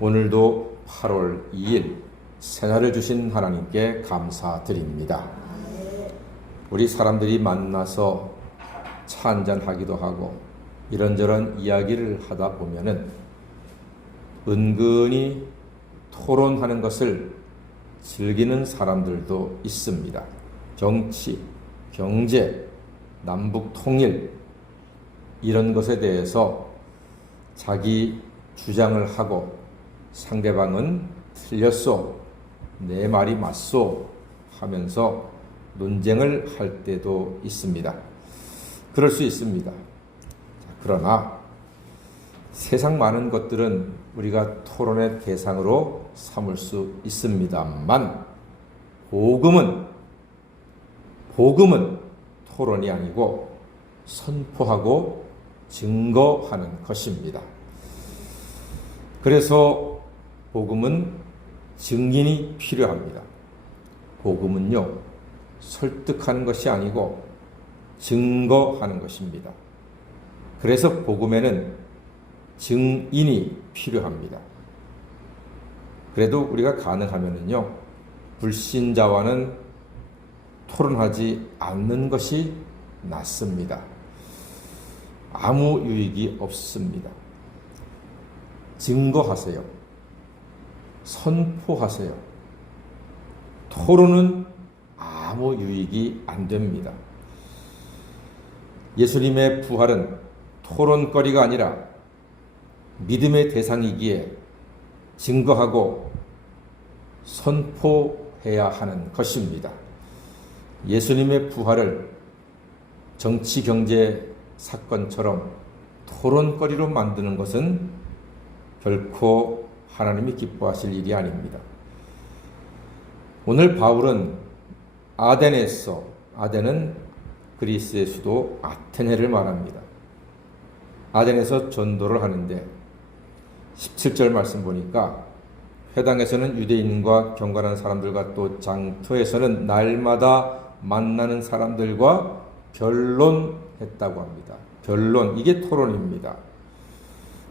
오늘도 8월 2일 새날을 주신 하나님께 감사드립니다. 우리 사람들이 만나서 차 한잔 하기도 하고 이런저런 이야기를 하다 보면은 은근히 토론하는 것을 즐기는 사람들도 있습니다. 정치, 경제, 남북 통일 이런 것에 대해서 자기 주장을 하고 상대방은 틀렸소, 내 말이 맞소 하면서 논쟁을 할 때도 있습니다. 그럴 수 있습니다. 그러나 세상 많은 것들은 우리가 토론의 대상으로 삼을 수 있습니다만 복음은 토론이 아니고 선포하고 증거하는 것입니다. 그래서 복음은 증인이 필요합니다. 복음은요, 설득하는 것이 아니고 증거하는 것입니다. 그래서 복음에는 증인이 필요합니다. 그래도 우리가 가능하면은요, 불신자와는 토론하지 않는 것이 낫습니다. 아무 유익이 없습니다. 증거하세요. 선포하세요. 토론은 아무 유익이 안 됩니다. 예수님의 부활은 토론거리가 아니라 믿음의 대상이기에 증거하고 선포해야 하는 것입니다. 예수님의 부활을 정치, 경제 사건처럼 토론거리로 만드는 것은 결코 하나님이 기뻐하실 일이 아닙니다. 오늘 바울은 아덴은 그리스의 수도 아테네를 말합니다. 아덴에서 전도를 하는데 17절 말씀 보니까 회당에서는 유대인과 경건한 사람들과 또 장터에서는 날마다 만나는 사람들과 변론했다고 합니다. 변론, 이게 토론입니다.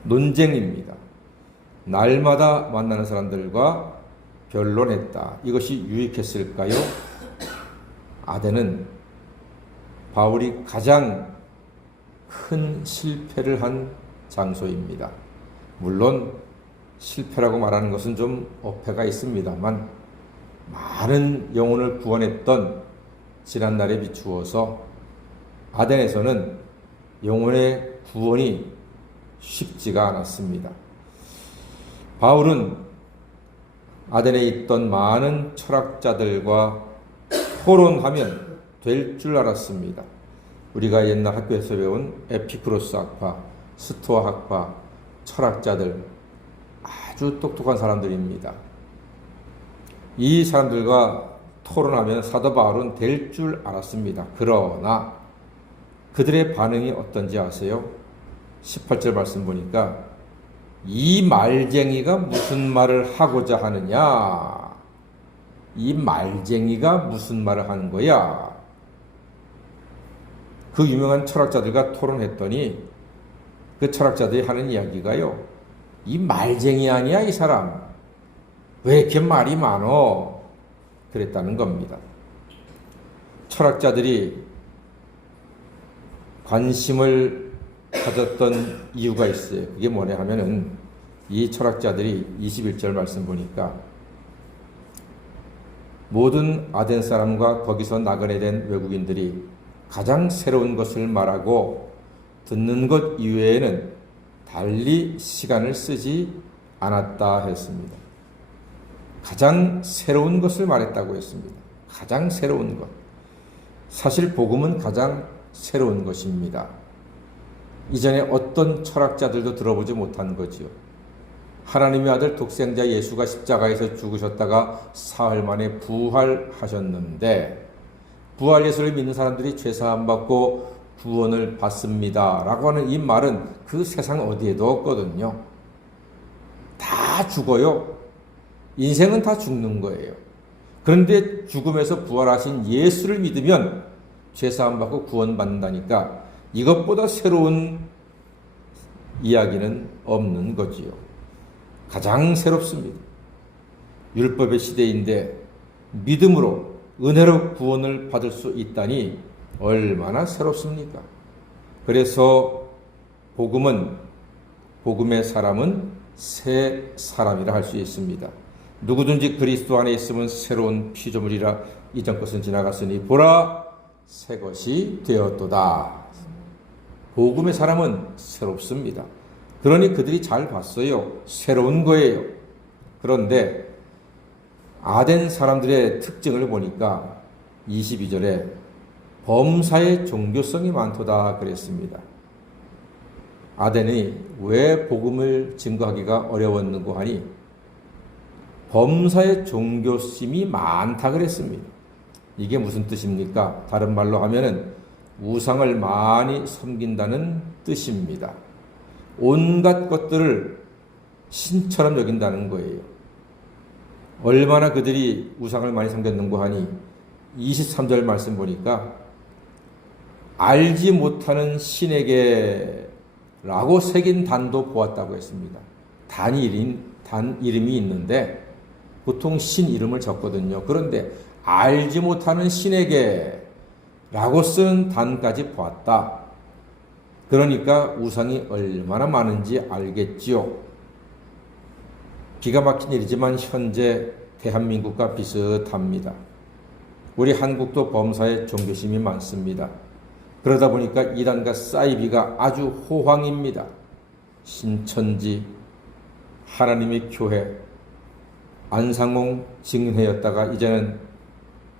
논쟁입니다. 날마다 만나는 사람들과 변론했다. 이것이 유익했을까요? 아덴은 바울이 가장 큰 실패를 한 장소입니다. 물론 실패라고 말하는 것은 좀 어폐가 있습니다만 많은 영혼을 구원했던 지난날에 비추어서 아덴에서는 영혼의 구원이 쉽지가 않았습니다. 바울은 아덴에 있던 많은 철학자들과 토론하면 될 줄 알았습니다. 우리가 옛날 학교에서 배운 에피쿠로스 학파, 스토아 학파, 철학자들 아주 똑똑한 사람들입니다. 이 사람들과 토론하면 사도 바울은 될 줄 알았습니다. 그러나 그들의 반응이 어떤지 아세요? 18절 말씀 보니까 이 말쟁이가 무슨 말을 하고자 하느냐? 이 말쟁이가 무슨 말을 하는 거야? 그 유명한 철학자들과 토론했더니 그 철학자들이 하는 이야기가요, 이 말쟁이 아니야 이 사람? 왜 이렇게 말이 많어? 그랬다는 겁니다. 철학자들이 관심을 가졌던 이유가 있어요. 그게 뭐냐 하면은 이 철학자들이 21절 말씀 보니까 모든 아덴 사람과 거기서 나그네 된 외국인들이 가장 새로운 것을 말하고 듣는 것 이외에는 달리 시간을 쓰지 않았다 했습니다. 가장 새로운 것을 말했다고 했습니다. 가장 새로운 것. 사실 복음은 가장 새로운 것입니다. 이전에 어떤 철학자들도 들어보지 못한 거지요. 하나님의 아들 독생자 예수가 십자가에서 죽으셨다가 사흘 만에 부활하셨는데 부활 예수를 믿는 사람들이 죄사함 받고 구원을 받습니다 라고 하는 이 말은 그 세상 어디에도 없거든요. 다 죽어요. 인생은 다 죽는 거예요. 그런데 죽음에서 부활하신 예수를 믿으면 죄사함 받고 구원받는다니까 이것보다 새로운 이야기는 없는 거지요. 가장 새롭습니다. 율법의 시대인데 믿음으로 은혜로 구원을 받을 수 있다니 얼마나 새롭습니까? 그래서 복음의 사람은 새 사람이라 할 수 있습니다. 누구든지 그리스도 안에 있으면 새로운 피조물이라 이전 것은 지나갔으니 보라 새 것이 되었도다. 복음의 사람은 새롭습니다. 그러니 그들이 잘 봤어요. 새로운 거예요. 그런데 아덴 사람들의 특징을 보니까 22절에 범사의 종교성이 많도다 그랬습니다. 아덴이 왜 복음을 증거하기가 어려웠는고 하니 범사의 종교심이 많다 그랬습니다. 이게 무슨 뜻입니까? 다른 말로 하면은 우상을 많이 섬긴다는 뜻입니다. 온갖 것들을 신처럼 여긴다는 거예요. 얼마나 그들이 우상을 많이 섬겼는고 하니 23절 말씀 보니까 알지 못하는 신에게 라고 새긴 단도 보았다고 했습니다. 단 이름이 있는데 보통 신 이름을 적거든요. 그런데 알지 못하는 신에게 라고 쓴 단까지 보았다. 그러니까 우상이 얼마나 많은지 알겠지요. 기가 막힌 일이지만 현재 대한민국과 비슷합니다. 우리 한국도 범사에 종교심이 많습니다. 그러다 보니까 이단과 사이비가 아주 호황입니다. 신천지, 하나님의 교회, 안상홍 증인회였다가 이제는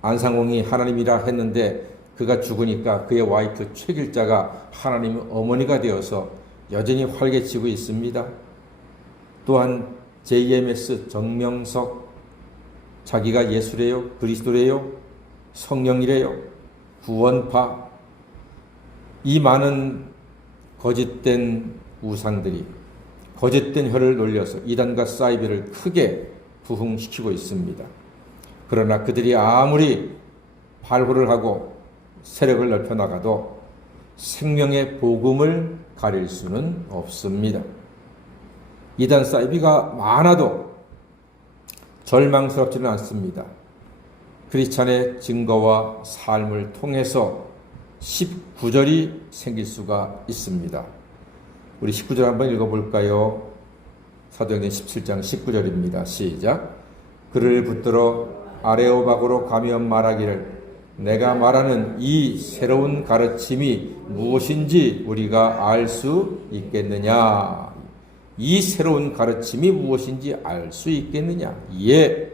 안상홍이 하나님이라 했는데 그가 죽으니까 그의 와이프 최길자가 하나님의 어머니가 되어서 여전히 활개치고 있습니다. 또한 JMS 정명석 자기가 예수래요, 그리스도래요, 성령이래요, 구원파, 이 많은 거짓된 우상들이 거짓된 혀를 놀려서 이단과 사이비를 크게 부흥시키고 있습니다. 그러나 그들이 아무리 발호를 하고 세력을 넓혀나가도 생명의 복음을 가릴 수는 없습니다. 이단 사이비가 많아도 절망스럽지는 않습니다. 크리스찬의 증거와 삶을 통해서 19절이 생길 수가 있습니다. 우리 19절 한번 읽어볼까요? 사도행전 17장 19절입니다. 시작. 그를 붙들어 아레오박으로 가며 말하기를 내가 말하는 이 새로운 가르침이 무엇인지 우리가 알 수 있겠느냐? 이 새로운 가르침이 무엇인지 알 수 있겠느냐? 예,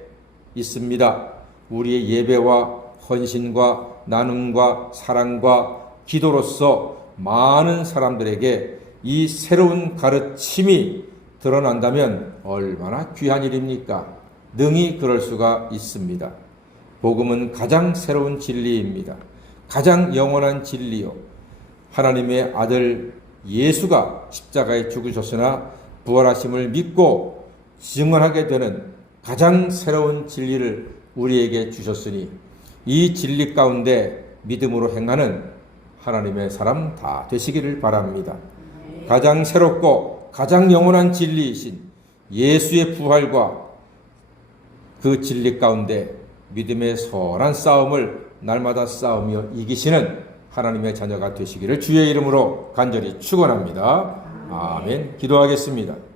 있습니다. 우리의 예배와 헌신과 나눔과 사랑과 기도로서 많은 사람들에게 이 새로운 가르침이 드러난다면 얼마나 귀한 일입니까? 능히 그럴 수가 있습니다. 복음은 가장 새로운 진리입니다. 가장 영원한 진리요. 하나님의 아들 예수가 십자가에 죽으셨으나 부활하심을 믿고 증언하게 되는 가장 새로운 진리를 우리에게 주셨으니 이 진리 가운데 믿음으로 행하는 하나님의 사람 다 되시기를 바랍니다. 가장 새롭고 가장 영원한 진리이신 예수의 부활과 그 진리 가운데 믿음의 선한 싸움을 날마다 싸우며 이기시는 하나님의 자녀가 되시기를 주의 이름으로 간절히 축원합니다. 아멘. 기도하겠습니다.